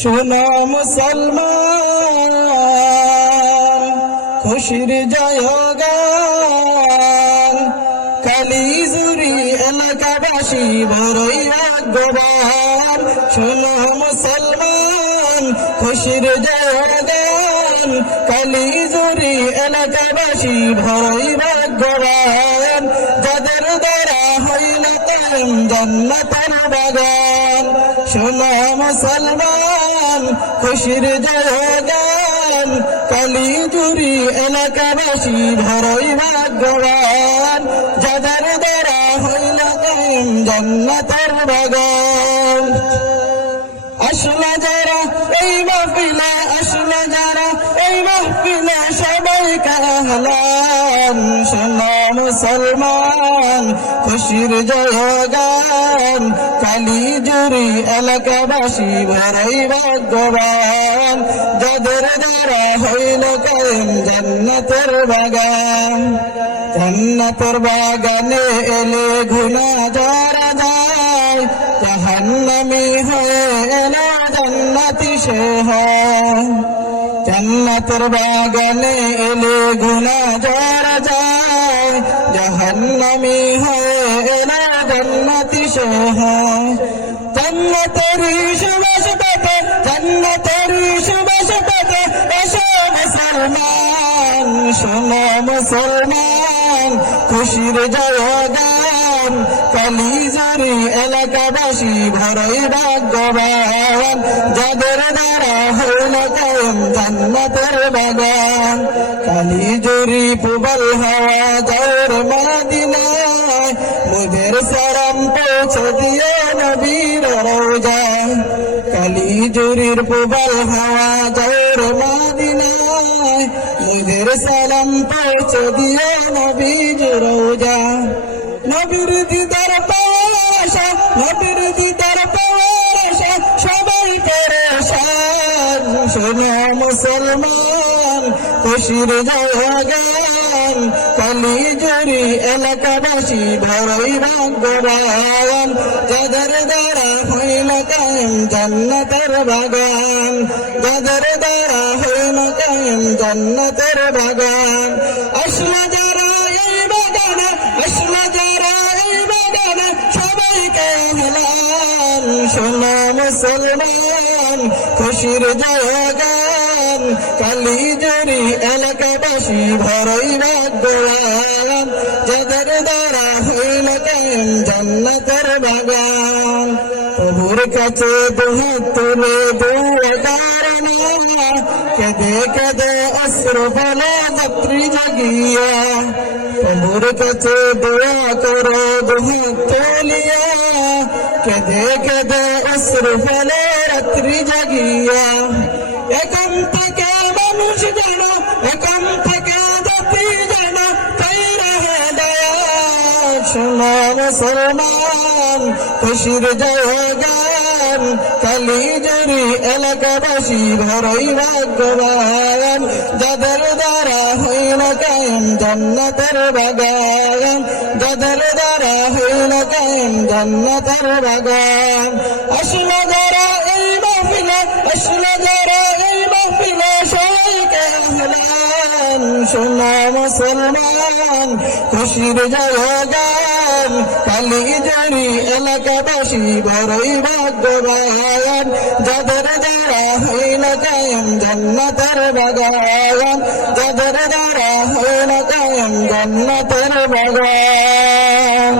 শোনো মুসলমান, খুশির জয়গান, কালিজুরি এলাকাবাসী বড়ই ভাগ্যবান। শোনো মুসলমান, খুশির জয়গান, কালিজুরি এলাকাবাসী বড়ই ভাগ্যবান। যাদের দ্বারা হইল কায়েম জান্নাতের বাগান। শোনো মুসলমান, খুশির জয়গান, কালিজুরি এলাকাবাসী বড়ই ভাগ্যবান। যাদের দ্বারা হইল কায়েম জান্নাতের বাগান। আসলে যারা এই মাহফিলে, আসলে যারা এই মাহফিলে সবাইকে আহলান। শোনো মুসলমান, খুশির জয়গান, কালিজুরি এলাকাবাসী বড়ই ভাগ্যবান। যাদের দ্বারা হইল কায়েম জান্নাতের বাগান। জান্নাতের বাগানে এলে গুনাহ যারা যায়, জাহান্নামী হয়ে এলে জান্নাতি সে হয়। জান্নাতের বাগানে এলে গুনাহ যারা যায়, জাহান্নামী হয়ে এলে জান্নাতি সে হয়। জান্নাতেরই সুবাস পেতে, জান্নাতেরই সুবাস পেতে এসো মুসলমান। শোনো মুসলমান, খুশির জয়গান, কালিজুরি এলাকাবাসী বড়ই ভাগ্যবান। যাদের দ্বারা হইল কায়েম জান্নাতের বাগান। কালিজুরি পুবল হাওয়া যার মদিনায়, মুদের সালাম পৌঁছে দিয়ে নবীর রওজায়। কালিজুরির পুবল হাওয়া যার মদিনায়, মুদের সালাম পৌঁছে দিয়ে নবীর রওজায়। নবীর দিদার পাওয়ার আশা, নবীর দিদার পাওয়ার আশা, সবাই পেরেশান। শোনো মুসলমান, খুশির জয়গান, কালিজুরি এলাকাবাসী বড়ই ভাগ্যবান। যাদের দ্বারা হইল কায়েম জান্নাতের বাগান। যাদের দ্বারা হইল কায়েম জান্নাতের বাগান। আসলে যারা এই বাগানে, আসলে যারা এই বাগানে সবাইকে আহলান। শোনো মুসলমান, খুশির জয়গান, কালিজুরি এলাকাবাসী বড়ই ভাগ্যবান। যাদের দ্বারা হইল কায়েম জান্নাতের বাগান। প্রভুর কাছে দুহাত তুলে দুয়া করো, কেঁদে কেঁদে অশ্রু ফেলে যাত্রী জাগিয়া। প্রভুর কাছে দোয়া করো দুহাত তুলিয়া, কেঁদে কেঁদে অশ্রু ফেলে রাত্রি জাগিয়া। এখান থেকে মানুষ যেন, এখান থেকে জাতি যেন তৈরি হেদায়েত। শোনো মুসলমান, খুশির জয়গান, কালিজুরি এলাকাবাসী বড়ই ভাগ্যবান। যাদের দ্বারা হইল কায়েম জান্নাতের বাগান। যাদের দ্বারা হইল কায়েম জান্নাতের বাগান। আসলে যারা এই মাহফিলে, আসলে যারা এই মাহফিলে সবাইকে আহলান। শোনো মুসলমান, খুশির জয়গান, কালিজুরি এলাকাবাসী বড়ই ভাগ্যবান। যাদের দ্বারা হইল কায়েম জান্নাতের বাগান। যাদের দ্বারা হইল কায়েম জান্নাতের বাগান।